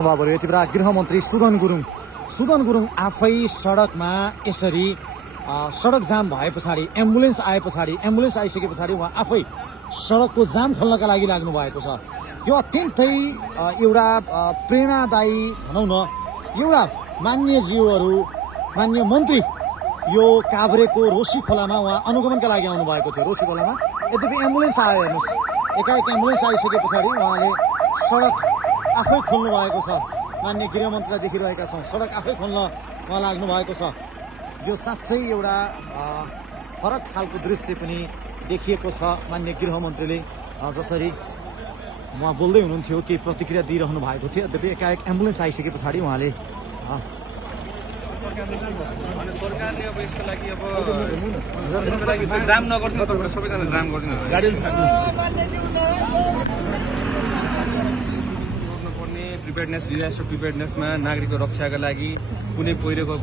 यति बेला गृहमन्त्री सुदन गुरुङ आफै सडकमा यसरी सडक जाम भए पछाडि एम्बुलेन्स आइसके पछाडि उहाँ आफै सडकको जाम खोल्नका लागि लाग्नु भएको छ। यो अत्यन्तै एउटा प्रेरणादायी भनौँ न, एउटा मान्य मन्त्री यो काभ्रेको रोशी खोलामा उहाँ अनुगमनका लागि आउनु भएको थियो रोशी खोलामा। यद्यपि एम्बुलेन्स आयो, हेर्नुहोस्, एकाएक एम्बुलेन्स आइसके पछाडि उहाँले सडक आफै खोल्नु भएको छ। मान्य गृहमन्त्रीलाई देखिरहेका छौँ, सडक आफै खोल्न उहाँ लाग्नु भएको छ। यो साँच्चै एउटा फरक खालको दृश्य पनि देखिएको छ। मान्य गृहमन्त्रीले जसरी उहाँ बोल्दै हुनुहुन्थ्यो, केही प्रतिक्रिया दिइरहनु भएको थियो। यद्यपि एकाएक एम्बुलेन्स आइसके पछाडि उहाँले सरकारले अब यसको लागि जाम नगरिदिनु, तपाईँ सबैजना जाम गरिदिनु प्रिपेयर्डनेस, डिजास्टर प्रिपेयर्डनेसमा नागरिकको रक्षाका लागि कुनै पहिरोको